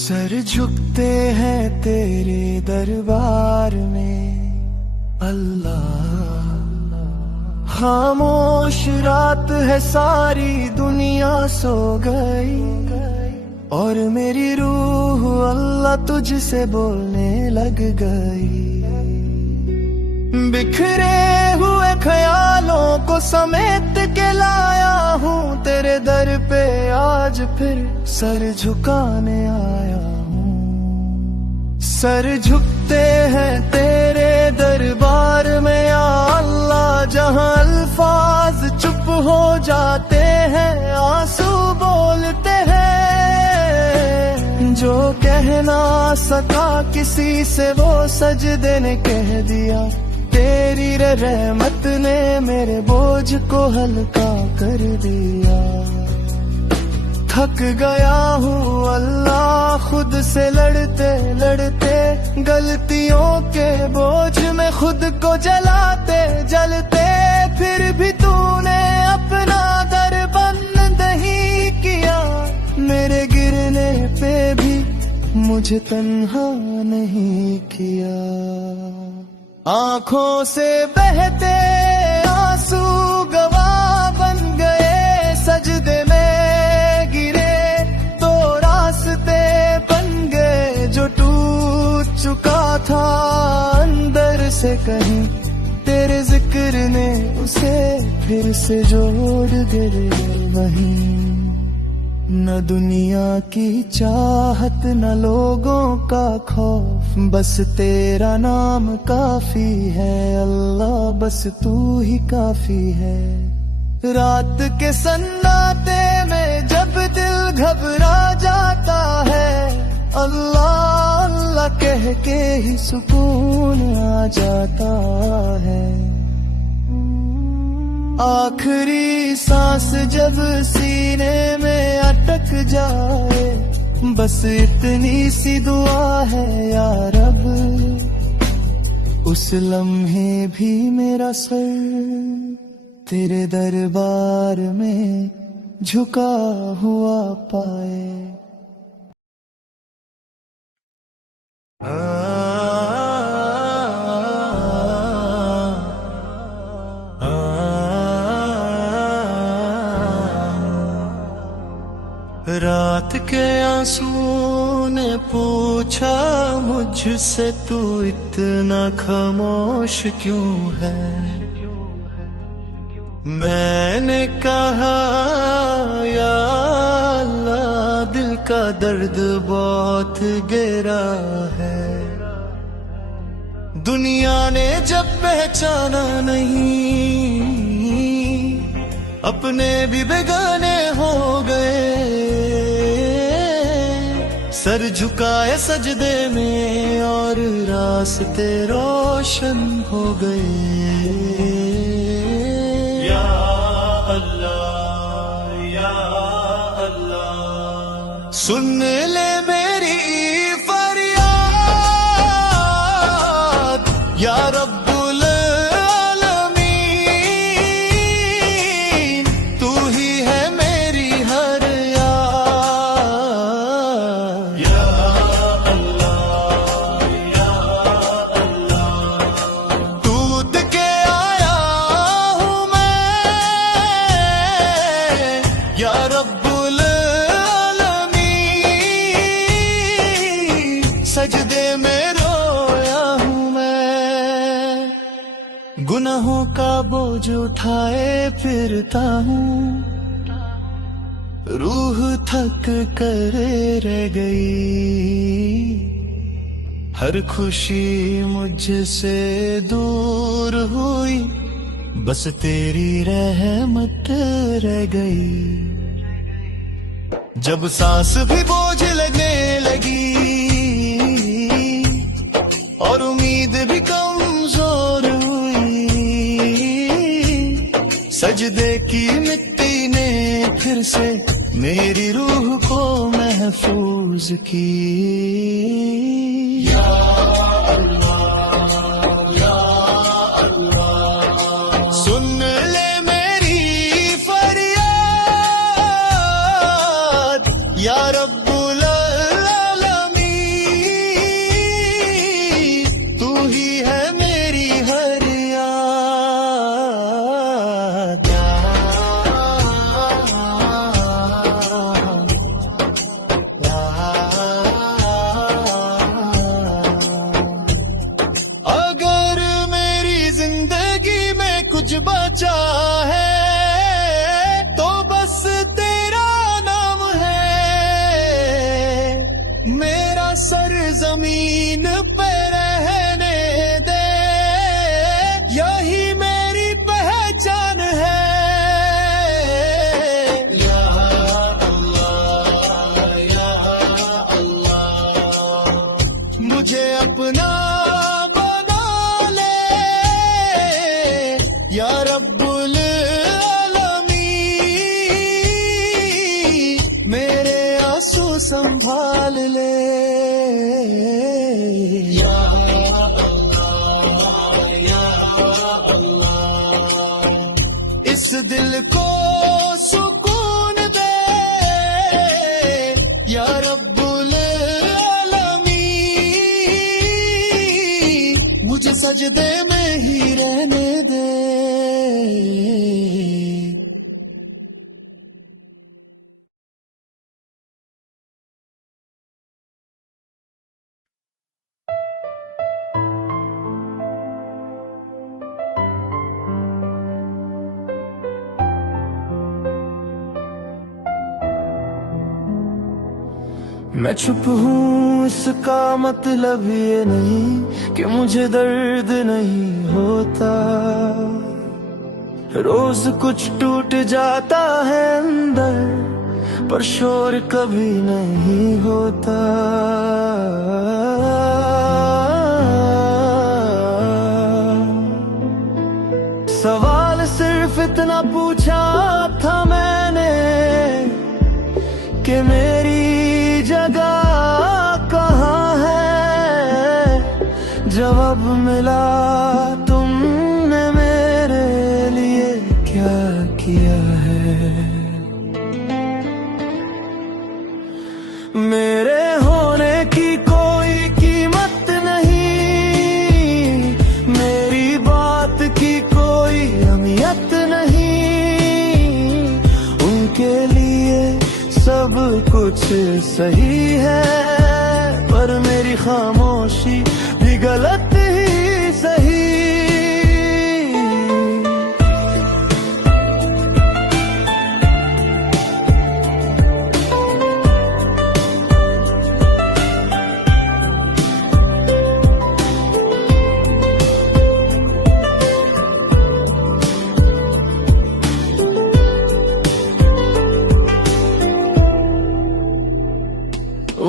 Sir झुकते हैं तेरे दरबार में अल्लाह। खामोश रात है सारी दुनिया सो गई और मेरी रूह अल्लाह तुझसे बोलने लग गई। बिखरे हुए ख्यालों को समेट के लाया हूँ तेरे दर पे आज फिर सर झुकाने आया हूँ। सर झुकते हैं तेरे दरबार में या अल्लाह, जहाँ अल्फाज चुप हो जाते हैं आंसू बोलते हैं। जो कह ना सका किसी से वो सजदे ने कह दिया। तेरी रहमत ने मेरे बोझ को हल्का कर दिया। थक गया हूँ अल्लाह खुद से लड़ते लड़ते, गलतियों के बोझ में खुद को जलाते जलते। फिर भी तूने अपना दर बंद नहीं किया, मेरे गिरने पे भी मुझे तन्हा नहीं किया। आँखों से बहते आंसू गवाह बन गए, सजदे में गिरे तो रास्ते बन गए। जो टूट चुका था अंदर से कहीं, तेरे जिक्र ने उसे फिर से जोड़ गिरे वहीं। न दुनिया की चाहत न लोगों का खौफ, बस तेरा नाम काफी है अल्लाह, बस तू ही काफी है। रात के सन्नाटे में जब दिल घबरा जाता है, अल्लाह अल्लाह कह के ही सुकून आ जाता है। आखिरी सांस जब सीने में अटक जाए, बस इतनी सी दुआ है या रब, उस लम्हे भी मेरा सर तेरे दरबार में झुका हुआ पाए। रात के आंसू ने पूछा मुझसे, तू इतना खामोश क्यों है। मैंने कहा या अल्लाह, दिल का दर्द बहुत गहरा है। दुनिया ने जब पहचाना नहीं, अपने भी बेगाने हो गए। सर झुकाए सजदे में और रास्ते रोशन हो गए। या अल्लाह या अल्लाह, सुन ले मेरी फरियाद या रब। सजदे में रोया हूँ मैं, गुनाहों का बोझ उठाए फिरता हूँ। रूह थक कर रह गई, हर खुशी मुझसे दूर हुई, बस तेरी रहमत रह गई। जब सांस भी बोझ लगने लगी और उम्मीद भी कमजोर हुई, सजदे की मिट्टी ने फिर से मेरी रूह को महफूज की। या अल्लाह या अल्लाह, सुन ले मेरी फरियाद या रब्बुल आलमीन। मेरा सर जमीन पे रहने दे, यही मेरी पहचान है। या अल्लाह या अल्लाह, मुझे अपना बना ले या रब्बुल आलमीन, मेरे आंसू संभाल ले। या अल्लाह या अल्लाह, इस दिल को सुकून दे या रब्बुल आलमीन, मुझे सजदे में ही रहने दे। मैं चुप हूँ इसका मतलब ये नहीं कि मुझे दर्द नहीं होता, रोज कुछ टूट जाता है अंदर, पर शोर कभी नहीं होता। सवाल सिर्फ इतना पूछा था मैंने कि मेरी जगह कहाँ है, जवाब मिला तुमने मेरे लिए क्या किया है। मेरे होने की कोई कीमत नहीं, मेरी बात की कोई अहमियत नहीं, उनके लिए सब कुछ सही है, पर मेरी खामोशी भी गलत ही सही।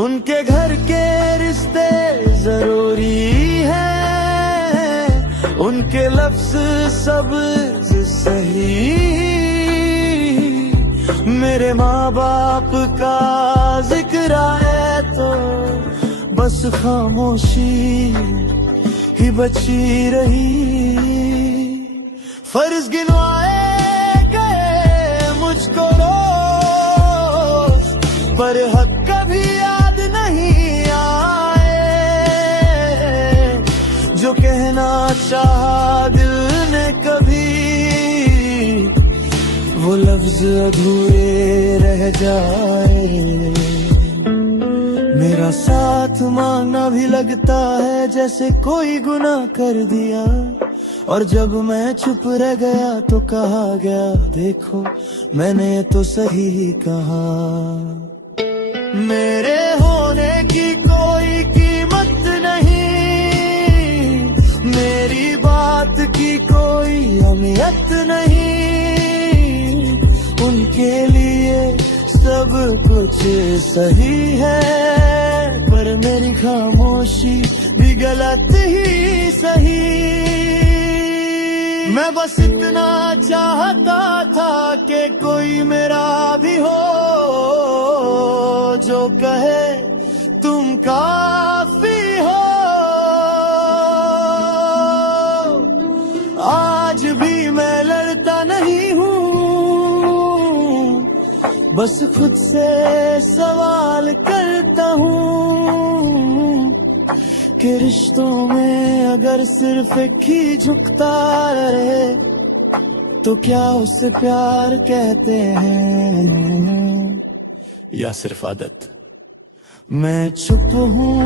उनके घर के रिश्ते जरूरी हैं, उनके लफ्ज सब सही, मेरे माँ बाप का जिक्र आए तो बस खामोशी ही बची रही। फर्ज गिनवाए गए मुझको रोज, पर हक कभी याद नहीं आए, जो कहना चाहा दिल ने कभी, वो लफ्ज अधूरे रह जाए। मेरा साथ मांगना भी लगता है जैसे कोई गुनाह कर दिया, और जब मैं चुप रह गया तो कहा गया देखो मैंने तो सही कहा। मेरे होने की कोई कीमत नहीं, मेरी बात की कोई अहमियत नहीं, उनके लिए सब कुछ सही है, पर मेरी खामोशी भी गलत ही सही। मैं बस इतना चाहता था कि कोई मेरा भी हो, जो कहे तुम काफी हो। आज भी मैं लड़ता नहीं हूँ, बस खुद से सवाल करता हूँ कि रिश्तों में अगर सिर्फ एक ही झुकता रहे तो क्या उसे प्यार कहते हैं या सिर्फ आदत। मैं चुप हूँ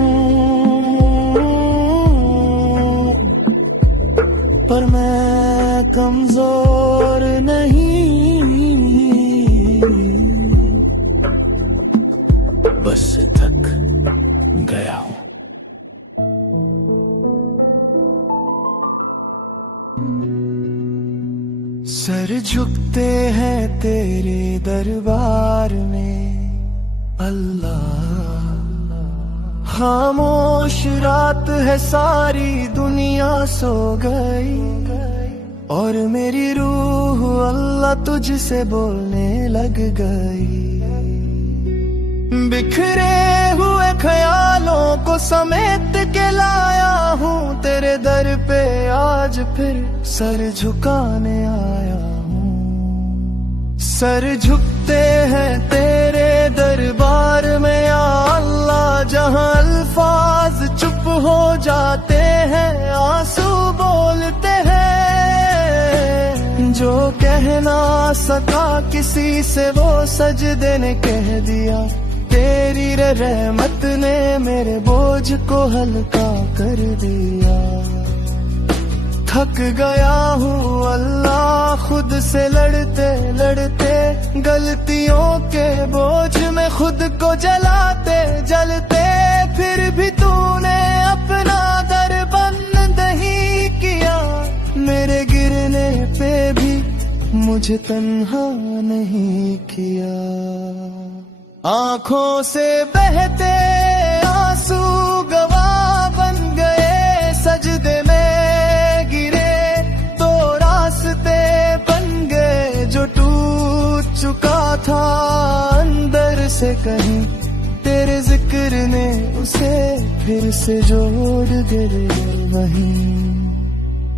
पर मैं कमजोर नहीं, बस थक गया हूं। सर झुकते हैं तेरे दरबार में अल्लाह, खामोश रात है सारी दुनिया सो गई, और मेरी रूह अल्लाह तुझसे बोलने लग गई। बिखरे हुए ख्यालों को समेट के लाया हूँ तेरे दर पे आज फिर सर झुकाने आया हूँ। सर झुकते हैं तेरे दरबार में या अल्लाह, जहाँ अल्फाज चुप हो जाते हैं आंसू बोलते हैं। जो कह ना सका किसी से वो सजदे ने कह दिया, तेरी रहमत ने मेरे बोझ को हल्का कर दिया। थक गया हूँ अल्लाह खुद से लड़ते लड़ते, गलतियों के बोझ में खुद को जलाते जलते, फिर भी तूने अपना दर बंद नहीं किया। मेरे गिरने पे भी मुझे तन्हा नहीं किया। आंखों से बहते आंसू गवाह बन गए, सजदे में गिरे तो रास्ते बन गए। जो टूट चुका था अंदर से कहीं, तेरे जिक्र ने उसे फिर से जोड़ दे वहीं।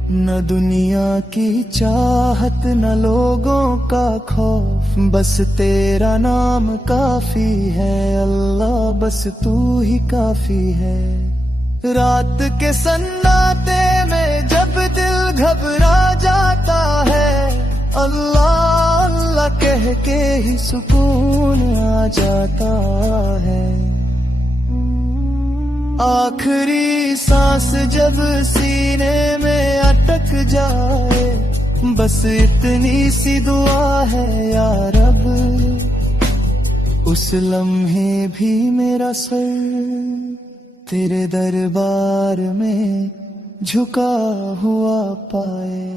न दुनिया की चाहत न लोगों का खौफ, बस तेरा नाम काफी है अल्लाह, बस तू ही काफी है। रात के सन्नाटे में जब दिल घबरा जाता है, अल्लाह अल्लाह कह के ही सुकून आ जाता है। आखिरी सांस जब सीने में अटक जाए, बस इतनी सी दुआ है या रब, उस लम्हे भी मेरा सर तेरे दरबार में झुका हुआ पाए।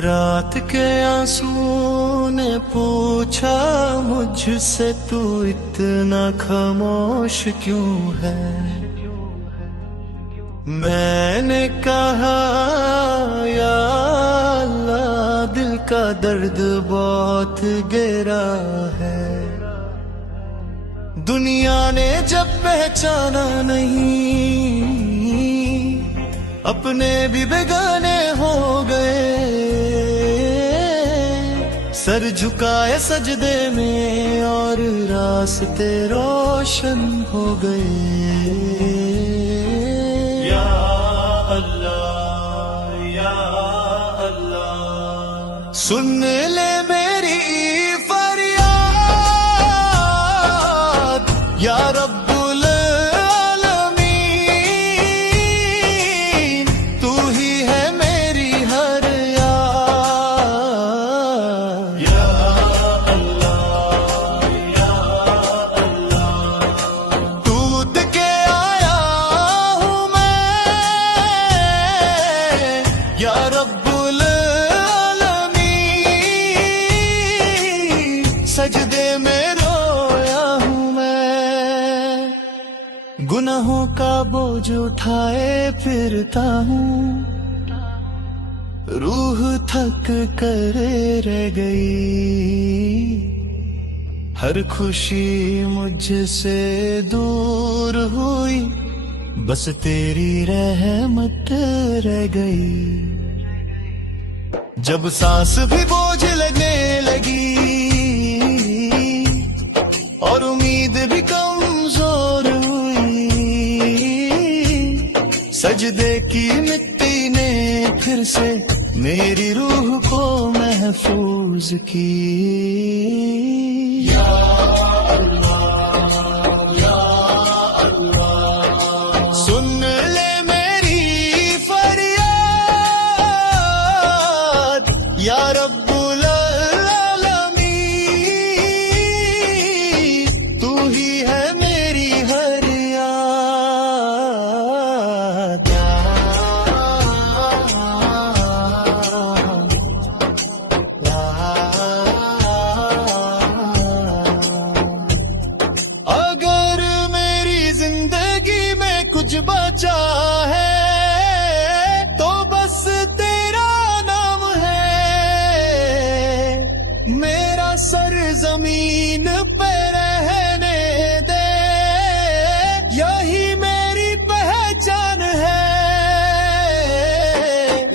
रात के आंसू ने पूछा मुझसे, तू इतना खामोश क्यों है। मैंने कहा या अल्लाह, दिल का दर्द बहुत गहरा है। दुनिया ने जब पहचाना नहीं, अपने भी बेगाने हो गए। सर झुकाए सजदे में और रास्ते रोशन हो गए। या अल्लाह या अल्लाह, सुन ले मेरी फरियाद या रब्बुल आलमीन, तू ही है मेरी हर याद। या अल्लाह या अल्लाह, टूट के आया हूँ मैं या रब्बुल आलमीन, सजदे में रोया हूँ मैं। गुनाहों का बोझ उठाए फिरता हूँ, रूह थक कर रह गई। हर खुशी मुझसे दूर हुई, बस तेरी रहमत रह गई। जब सांस भी बोझ लगने लगी और उम्मीद भी कमजोर हुई, सजदे की मिट्टी ने फिर से मेरी रूह को महफूज की। या अल्लाह या अल्लाह। कुछ बचा है तो बस तेरा नाम है। मेरा सर जमीन पे रहने दे, यही मेरी पहचान है।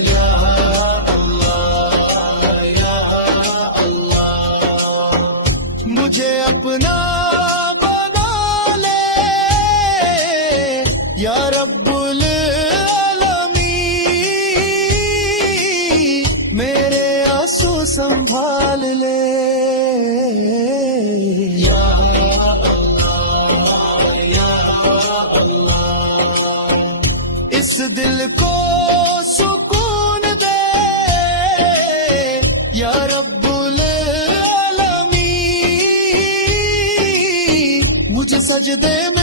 या अल्लाह या अल्लाह, मुझे अपना बना ले या रब्बुल आलमीन, मेरे आंसू संभाल ले। या अल्लाह या अल्लाह, इस दिल को सुकून दे या रब्बुल आलमीन, मुझे सजदे में